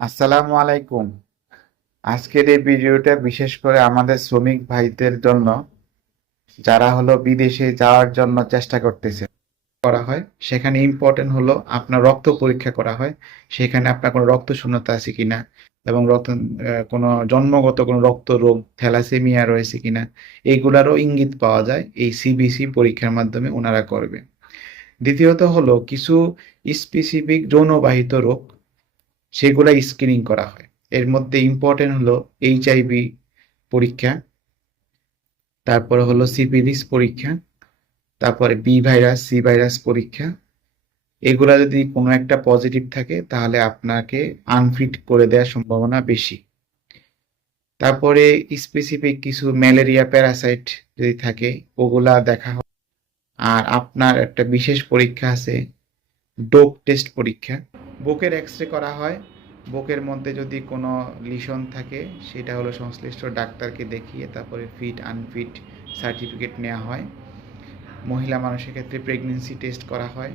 আসসালামু আলাইকুম। আজকের এই ভিডিওটা বিশেষ করে আমাদের শ্রমিক ভাইদের জন্য, যারা বিদেশে যাওয়ার জন্য চেষ্টা করতেছে। করা হয় সেখানে ইম্পর্টেন্ট আপনার রক্ত পরীক্ষা করা হয়। সেখানে আপনার কোনো রক্ত শূন্যতা আছে কিনা এবং কোনো জন্মগত কোনো রক্ত রোগ থ্যালাসেমিয়া রয়েছে কিনা, এইগুলারও ইঙ্গিত পাওয়া যায় এই সিবিসি পরীক্ষার মাধ্যমে ওনারা করবে। দ্বিতীয়ত কিছু স্পেসিফিক যৌনবাহিত রোগ, সেগুলা স্ক্রিনিং করা হয়। এর মধ্যে ইম্পর্টেন্ট এইচআইভি পরীক্ষা, তারপরে সিফিলিস পরীক্ষা, তারপরে বি ভাইরাস, সি ভাইরাস পরীক্ষা। এগুলা যদি কোনো একটা পজিটিভ থাকে তাহলে আপনাকে আনফিট করে দেওয়ার সম্ভাবনা বেশি। তারপরে স্পেসিফিক কিছু ম্যালেরিয়া প্যারাসাইট যদি থাকে ওগুলা দেখা হয়। আর আপনার একটা বিশেষ পরীক্ষা আছে, ডোপ টেস্ট পরীক্ষা। বুকের এক্স-রে করা হয়। বুকের মধ্যে যদি কোনো লিশন থাকে সেটা সংশ্লিষ্ট ডাক্তারকে দেখিয়ে তারপরে ফিট আনফিট সার্টিফিকেট নেওয়া হয়। মহিলা মানুষের ক্ষেত্রে প্রেগনেন্সি টেস্ট করা হয়।